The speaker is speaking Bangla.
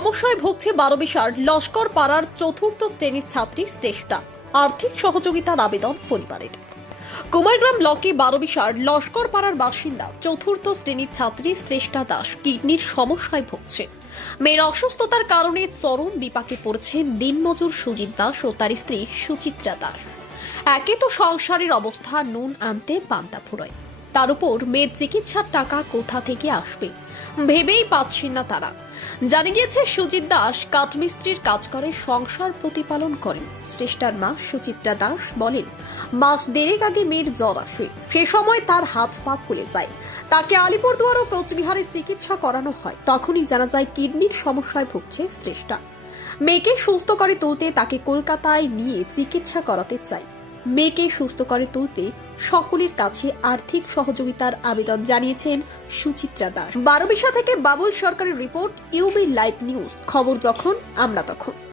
সমস্যায় ভুগছে বারোবিশার লস্কর পাড়ার চতুর্থ শ্রেণীর ছাত্রী শ্রেষ্ঠা। আর্থিক সহযোগিতার আবেদন পরিবারের। কুমারগ্রাম ব্লকে বারোবিশার লস্কর পাড়ার বাসিন্দা চতুর্থ শ্রেণীর ছাত্রী শ্রেষ্ঠা দাস কিডনির সমস্যায় ভুগছে। মেয়ের অসুস্থতার কারণে চরম বিপাকে পড়ছেন দিনমজুর সুজিত দাস ও তার স্ত্রী সুচিত্রা দাস। একে তো সংসারের অবস্থা নুন আনতে পান্তা ফুরোয়, তার উপর মেয়ের চিকিৎসার টাকা কোথা থেকে আসবে ভেবেই পাচ্ছেন না তারা। জানা গিয়েছে সুজিত দাস কাঠমিস্ত্রির কাজ করে সংসার প্রতিপালন করেন। শ্রেষ্ঠার মা সুচিত্রা দাস বলেন, মাস দেড়েক আগে মেয়ের জ্বর আসে, সে সময় তার হাত পা ফুলে যায়। তাকে আলিপুরদুয়ার ও কোচবিহারে চিকিৎসা করানো হয়। তখনই জানা যায় কিডনির সমস্যায় ভুগছে শ্রেষ্ঠা। মেয়েকে সুস্থ করে তুলতে তাকে কলকাতায় নিয়ে চিকিৎসা করাতে চাই। মেয়েকে সুস্থ করে তুলতে সকলের কাছে আর্থিক সহযোগিতার আবেদন জানিয়েছেন সুচিত্রা দাস। বারোবিশা থেকে বাবুল সরকারের রিপোর্ট, ইউবি লাইভ নিউজ। খবর যখন আমরা তখন।